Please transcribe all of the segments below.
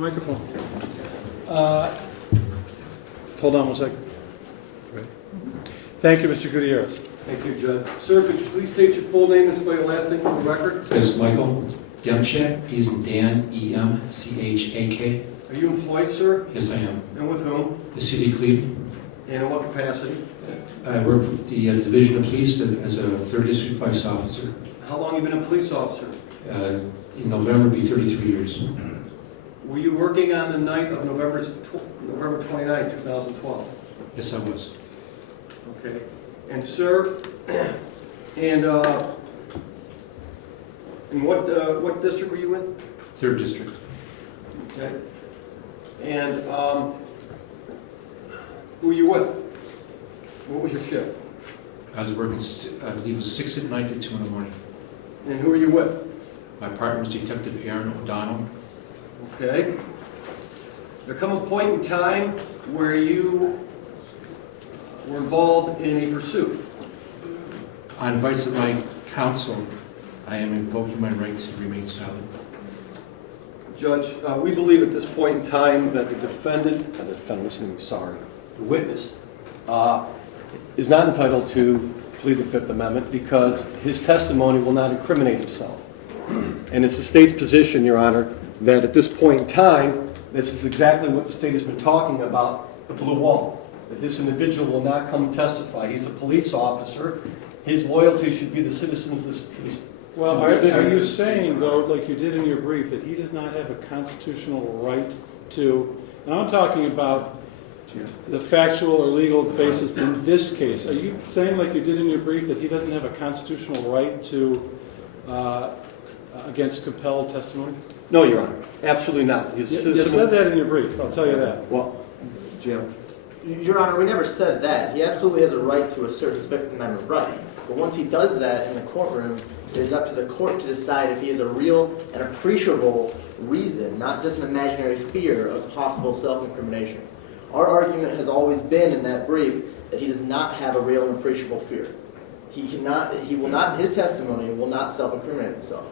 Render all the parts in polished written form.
Microphone. Hold on one second. Right. Thank you, Mr. Gutierrez. Thank you, Judge. Sir, could you please state your full name and spell your last name for the record? Yes, Michael Demchak, D as in Dan, E-M-C-H-A-K. Are you employed, sir? Yes, I am. And with whom? The City of Cleveland. And in what capacity? I work for the Division of Police as a 3rd District Vice Officer. How long have you been a police officer? In November, it'll be 33 years. Were you working on the night of November 29, 2012? Yes, I was. Okay. And sir, and what district were you in? 3rd District. Okay. And who were you with? What was your shift? I was working, I believe it was 6 at night to 2 in the morning. And who were you with? My partner was Detective Aaron O'Donnell. Okay. There come a point in time where you were involved in a pursuit. On advice of my counsel, I am invoking my right to remain silent. Judge, we believe at this point in time that the witness is not entitled to plead the Fifth Amendment because his testimony will not incriminate himself. And it's the state's position, Your Honor, that at this point in time, this is exactly what the state has been talking about, the blue wall, that this individual will not come testify. He's a police officer. His loyalty should be the citizens of this. Well, are you saying, though, like you did in your brief, that he does not have a constitutional right to, and I'm talking about the factual or legal basis in this case. Are you saying, like you did in your brief, that he doesn't have a constitutional right to, against compelled testimony? No, Your Honor, absolutely not. You said that in your brief, I'll tell you that. Well, Jim. Your Honor, we never said that. He absolutely has a right to assert his Fifth Amendment right. But once he does that in the courtroom, it is up to the court to decide if he has a real and appreciable reason, not just an imaginary fear of possible self-incrimination. Our argument has always been in that brief that he does not have a real and appreciable fear. His testimony will not self-incriminate himself.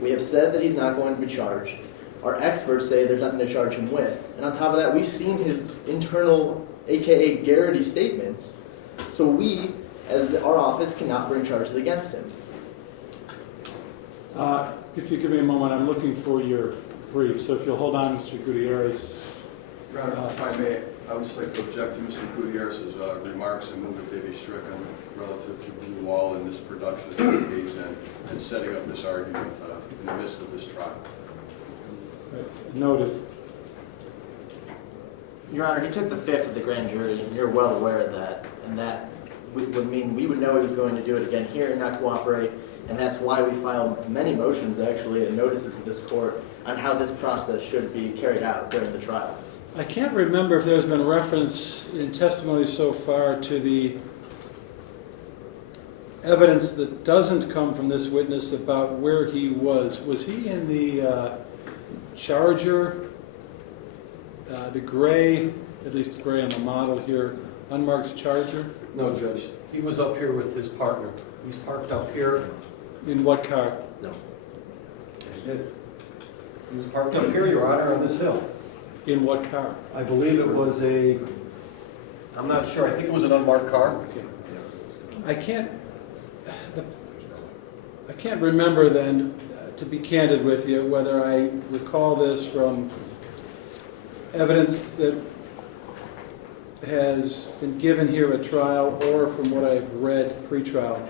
We have said that he's not going to be charged. Our experts say there's nothing to charge him with. And on top of that, we've seen his internal, AKA Garrity statements, so we, as our office, cannot bring charges against him. If you give me a moment, I'm looking for your brief, so if you'll hold on, Mr. Gutierrez. Your Honor, if I may, I would just like to object to Mr. Gutierrez's remarks and move that they be stricken relative to Blue Wall and this production that he engaged in and setting up this argument in the midst of this trial. Noted. Your Honor, he took the fifth of the grand jury, and you're well aware of that. And that would mean we would know he was going to do it again here and not cooperate. And that's why we filed many motions, actually, and notices to this court on how this process should be carried out during the trial. I can't remember if there's been reference in testimony so far to the evidence that doesn't come from this witness about where he was. Was he in the Charger, the gray, at least gray on the model here, unmarked Charger? No, Judge. He was up here with his partner. He's parked up here. In what car? No. He did. He was parked up here, Your Honor, on this hill. In what car? I believe it was I'm not sure. I think it was an unmarked car. Okay. I can't remember then, to be candid with you, whether I recall this from evidence that has been given here at trial or from what I've read pre-trial.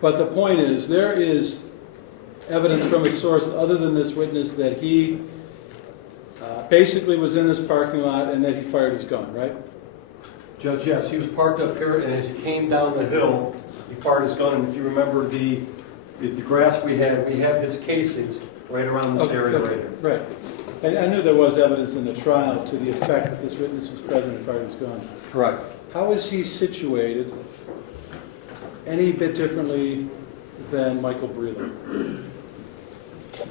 But the point is, there is evidence from a source other than this witness that he basically was in this parking lot and that he fired his gun, right? Judge, yes. He was parked up here, and as he came down the hill, he fired his gun. And if you remember the grass we have his casings right around this area right here. Right. I knew there was evidence in the trial to the effect that this witness was present and fired his gun. Correct. How is he situated any bit differently than Michael-Brelo?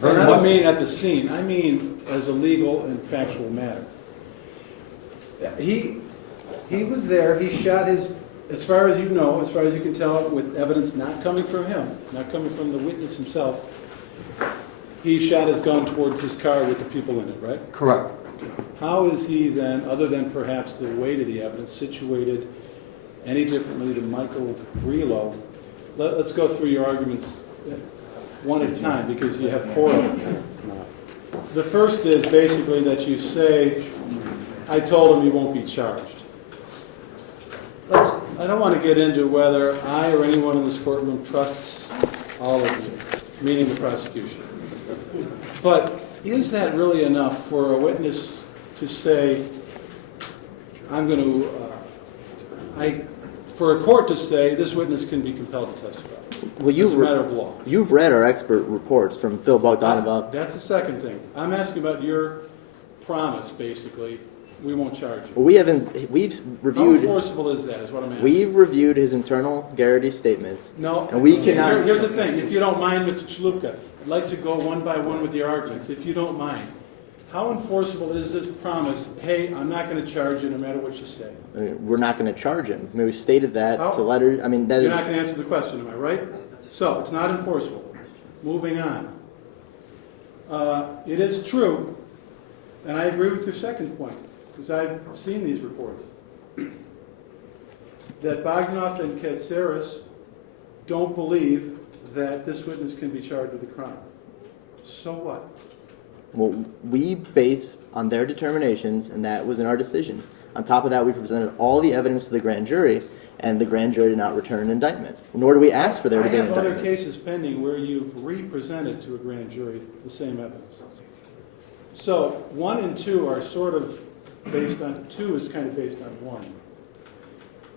And I don't mean at the scene. I mean as a legal and factual matter. He was there. He shot his, as far as you know, as far as you can tell, with evidence not coming from him, not coming from the witness himself. he shot his gun towards this car with the people in it, right? Correct. How is he then, other than perhaps the weight of the evidence, situated any differently than Michael Brelo? Let's go through your arguments one at a time, because you have 4 of them. The first is basically that you say, I told him he won't be charged. I don't want to get into whether I or anyone in this courtroom trusts all of you, meaning the prosecution. But is that really enough for a witness to say, for a court to say this witness can be compelled to testify? Well, It's a matter of law. you've read our expert reports from Phil Bogdan about. That's the second thing. I'm asking about your promise, basically. We won't charge you. Well, we've How reviewed. enforceable is that, is what I'm asking. We've reviewed his internal Garrity statements. No. And we See, cannot. Here's the thing. If you don't mind, Mr. Chalupka, I'd like to go one by one with the arguments, if you don't mind. How enforceable is this promise, hey, I'm not going to charge you no matter what you say? I mean, we're not going to charge him. I mean, we stated that How? to letters. I mean, that You're is. not going to answer the question, am I right? So, it's not enforceable. Moving on. It is true, and I agree with your second point, because I've seen these reports, that Bogdanoff and Katsaris don't believe that this witness can be charged with a crime. So what? Well, we base on their determinations, and that was in our decisions. On top of that, we presented all the evidence to the grand jury, and the grand jury did not return an indictment. Nor do we ask for there to be an I have other indictment. cases pending where you've re-presented to a grand jury the same evidence. So 1 and 2 are sort of based on, 2 is kind of based on 1.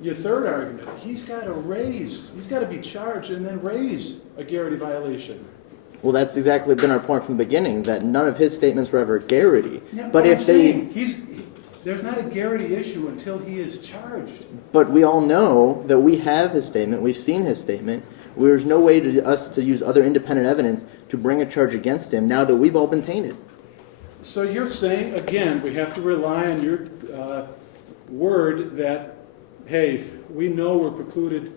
Your third argument, he's got to be charged and then raise a Garrity violation. Well, that's exactly been our point from the beginning, that none of his statements were ever Garrity. Yeah, But if I'm they, saying, there's not a Garrity issue until he is charged. but we all know that we have his statement, we've seen his statement. There's no way to us to use other independent evidence to bring a charge against him now that we've all been tainted. So you're saying, again, we have to rely on your word that, hey, we know we're precluded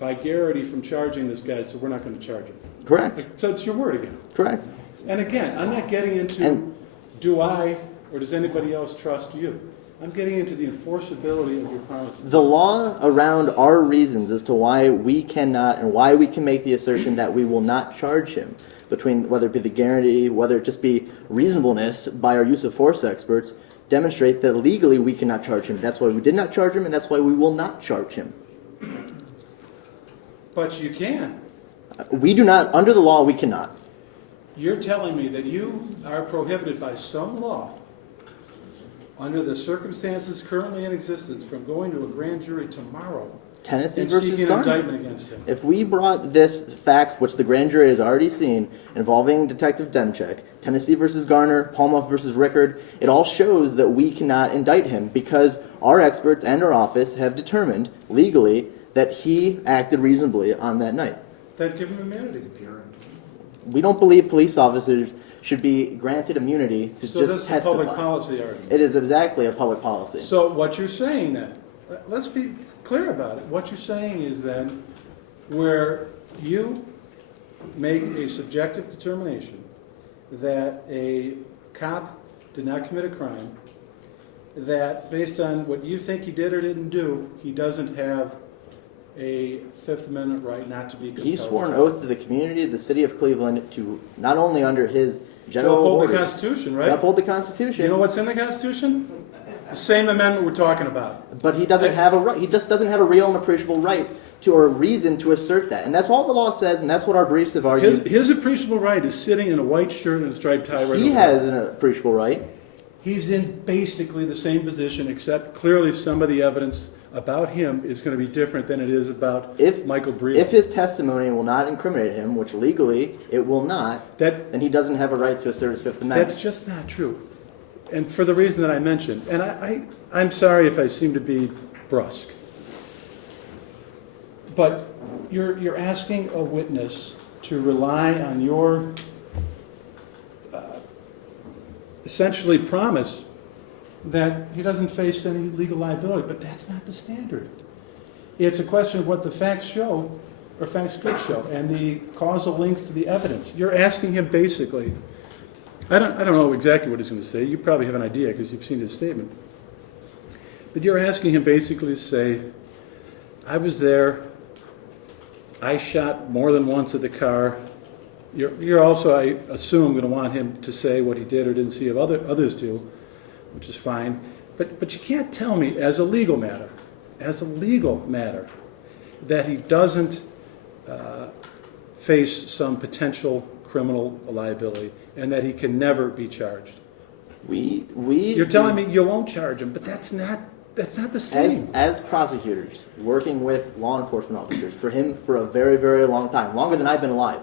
by Garrity from charging this guy, so we're not going to charge him. Correct. So it's your word again. Correct. And again, I'm not getting into do I or does anybody else trust you. I'm getting into the enforceability of your promises. The law around our reasons as to why we cannot and why we can make the assertion that we will not charge him, between whether it be the guarantee, whether it just be reasonableness by our use of force experts, demonstrate that legally we cannot charge him. That's why we did not charge him, and that's why we will not charge him. But you can. We do not, under the law, we cannot. You're telling me that you are prohibited by some law, under the circumstances currently in existence, from going to a grand jury tomorrow Tennessee and versus seeking an Garner. indictment against him. If we brought this facts, which the grand jury has already seen, involving Detective Demchak, Tennessee versus Garner, Palmoff versus Rickard, it all shows that we cannot indict him because our experts and our office have determined legally that he acted reasonably on that night. Then give him immunity. We don't believe police officers should be granted immunity to So this just is a public testify. policy argument. It is exactly a public policy. So what you're saying then, let's be clear about it. What you're saying is then, where you make a subjective determination that a cop did not commit a crime, that based on what you think he did or didn't do, he doesn't have a Fifth Amendment right not to be compelled. He swore an to oath to the community of the city of Cleveland to not only under his general uphold the orders, Constitution, to right? uphold the Constitution. You know what's in the Constitution? The same amendment we're talking about. But he doesn't have a right. He just doesn't have a real and appreciable right to, or a reason to assert that. And that's all the law says, and that's what our briefs have argued. His appreciable right is sitting in a white shirt and a striped tie right He over has an appreciable right. He's in basically the same position, except clearly some of the evidence about him is going to be different than it is about Michael Brelo. If his testimony will not incriminate him, which legally it will not, then he doesn't have a right to assert his Fifth Amendment. That's just not true. And for the reason that I mentioned, and I'm sorry if I seem to be brusque, but you're asking a witness to rely on your essentially promise that he doesn't face any legal liability, but that's not the standard. It's a question of what the facts show or facts could show, and the causal links to the evidence. You're asking him basically, I don't know exactly what he's going to say. You probably have an idea because you've seen his statement. But you're asking him basically to say, I was there, I shot more than once at the car. You're also, I assume, going to want him to say what he did or didn't see of others do, which is fine. But you can't tell me as a legal matter, that he doesn't face some potential criminal liability and that he can never be charged. You're telling me you won't charge him, but that's not the same. As prosecutors working with law enforcement officers for a very, very long time, longer than I've been alive,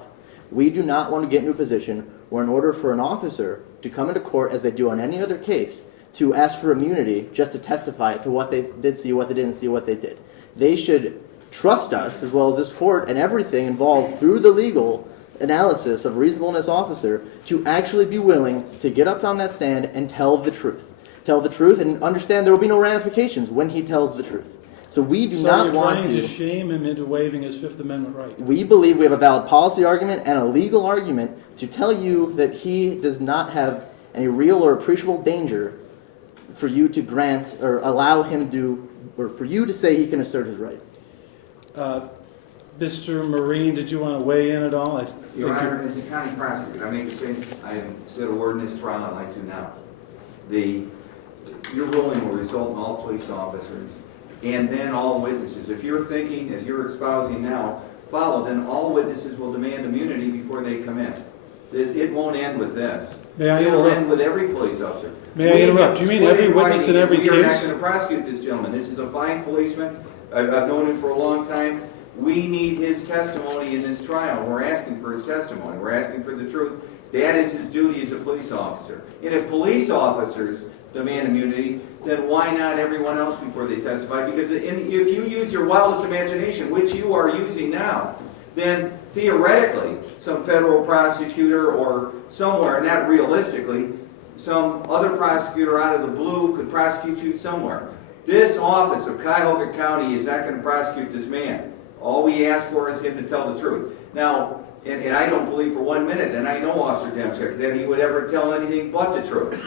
we do not want to get into a position where in order for an officer to come into court as they do on any other case to ask for immunity just to testify to what they did see, what they didn't see, what they did. They should trust us, as well as this court and everything involved through the legal analysis of reasonableness officer, to actually be willing to get up on that stand and tell the truth. Tell the truth and understand there will be no ramifications when he tells the truth. So we do not want to shame him into waiving his Fifth Amendment right. We believe we have a valid policy argument and a legal argument to tell you that he does not have any real or appreciable danger for you to grant or allow him to, or for you to say he can assert his right. Mr. Marine, did you want to weigh in at all? Your Honor, as a county prosecutor, I make a statement. I haven't said a word in this trial. I'd like to now. Your ruling will result in all police officers and then all witnesses. If you're thinking, as you're espousing now, then all witnesses will demand immunity before they come in. It won't end with this. It will end with every police officer. May I interrupt? Do you mean every witness in every case? We are not going to prosecute this gentleman. This is a fine policeman. I've known him for a long time. We need his testimony in this trial. We're asking for his testimony. We're asking for the truth. That is his duty as a police officer. And if police officers demand immunity, then why not everyone else before they testify? Because if you use your wildest imagination, which you are using now, then theoretically some federal prosecutor or somewhere, not realistically, some other prosecutor out of the blue could prosecute you somewhere. This office of Cuyahoga County is not going to prosecute this man. All we ask for is him to tell the truth. Now, and I don't believe for 1 minute, and I know Officer Demchak, that he would ever tell anything but the truth.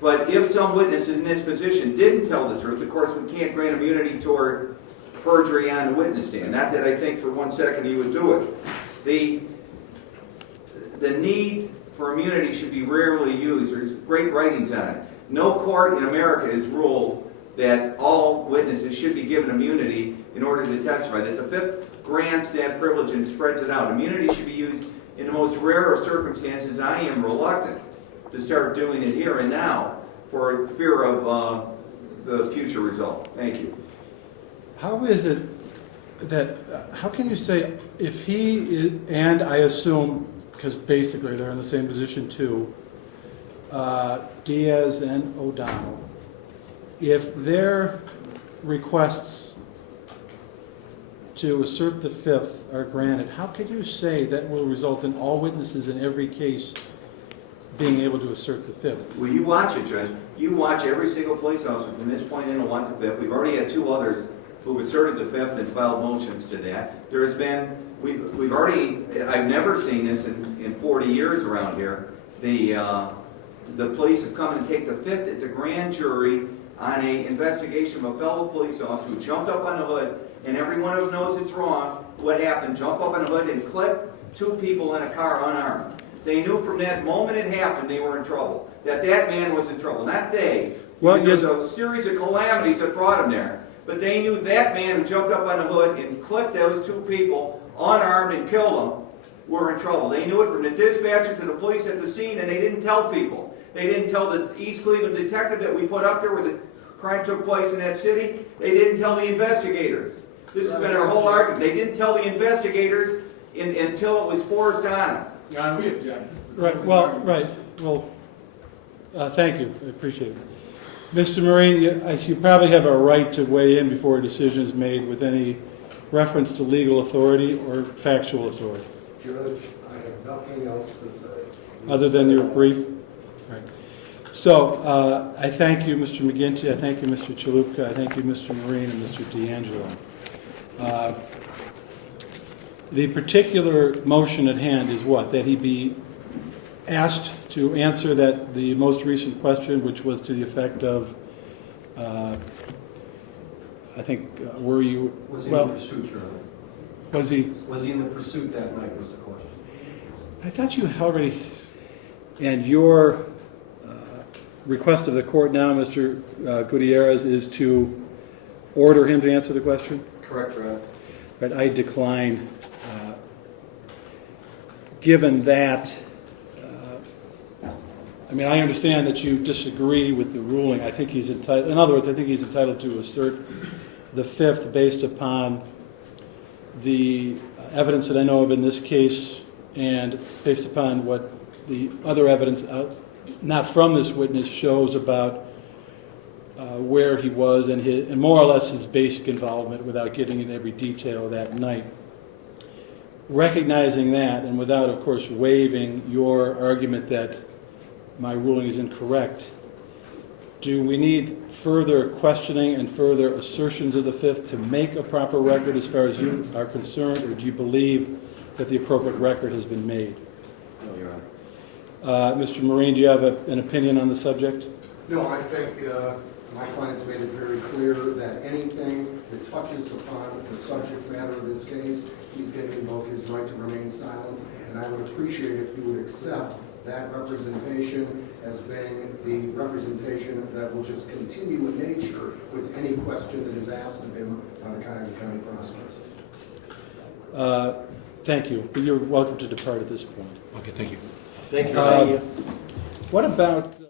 But if some witnesses in this position didn't tell the truth, of course we can't grant immunity toward perjury on the witness stand. Not that I think for 1 second he would do it. The need for immunity should be rarely used. There's great writings on it. No court in America has ruled that all witnesses should be given immunity in order to testify. That the Fifth grants that privilege and spreads it out. Immunity should be used in the most rare of circumstances. I am reluctant to start doing it here and now for fear of the future result. Thank you. How is it that, how can you say if he is, and I assume, because basically they're in the same position too, Diaz and O'Donnell, if their requests to assert the Fifth are granted, how can you say that will result in all witnesses in every case being able to assert the Fifth? Well, you watch it, Judge. You watch every single police officer from this point in who want the Fifth. We've already had 2 others who've asserted the Fifth and filed motions to that. There has been, we've already, I've never seen this in 40 years around here. The police have come and take the Fifth at the grand jury on an investigation of a fellow police officer who jumped up on the hood, and every one of them knows it's wrong. What happened? Jump up on the hood and clip 2 people in a car unarmed. They knew from that moment it happened they were in trouble. That man was in trouble, not they. Well, there's a series of calamities that brought him there. But they knew that man who jumped up on the hood and clipped those 2 people unarmed and killed them were in trouble. They knew it from the dispatcher to the police at the scene, and they didn't tell people. They didn't tell the East Cleveland detective that we put up there where the crime took place in that city. They didn't tell the investigators. This has been our whole argument. They didn't tell the investigators until it was forced on them. Yeah, we object. Right, well, right. Well, thank you. I appreciate it. Mr. Marine, you probably have a right to weigh in before a decision is made with any reference to legal authority or factual authority. Judge, I have nothing else to say. Other than your brief? All right. So I thank you, Mr. McGinty. I thank you, Mr. Chalupka. I thank you, Mr. Marine and Mr. D'Angelo. The particular motion at hand is what? That he be asked to answer the most recent question, which was to the effect of, I think, were you... Was he in the pursuit, Your Honor? Was he... Was he in the pursuit that night was the question. I thought you already... And your request of the court now, Mr. Gutierrez, is to order him to answer the question? Correct, Your Honor. But I decline. Given that, I mean, I understand that you disagree with the ruling. I think he's entitled, in other words, I think he's entitled to assert the fifth based upon the evidence that I know of in this case and based upon what the other evidence, not from this witness, shows about where he was and more or less his basic involvement without getting into every detail that night. Recognizing that, and without, of course, waiving your argument that my ruling is incorrect, do we need further questioning and further assertions of the fifth to make a proper record as far as you are concerned, or do you believe that the appropriate record has been made? No, Your Honor. Mr. Marine, do you have an opinion on the subject? No, I think my client's made it very clear that anything that touches upon the subject matter of this case, he's going to invoke his right to remain silent, and I would appreciate if you would accept that representation as being the representation that will just continue in nature with any question that is asked of him by the Cuyahoga County prosecutor. Thank you. But you're welcome to depart at this point. Okay, thank you. Thank you. What about...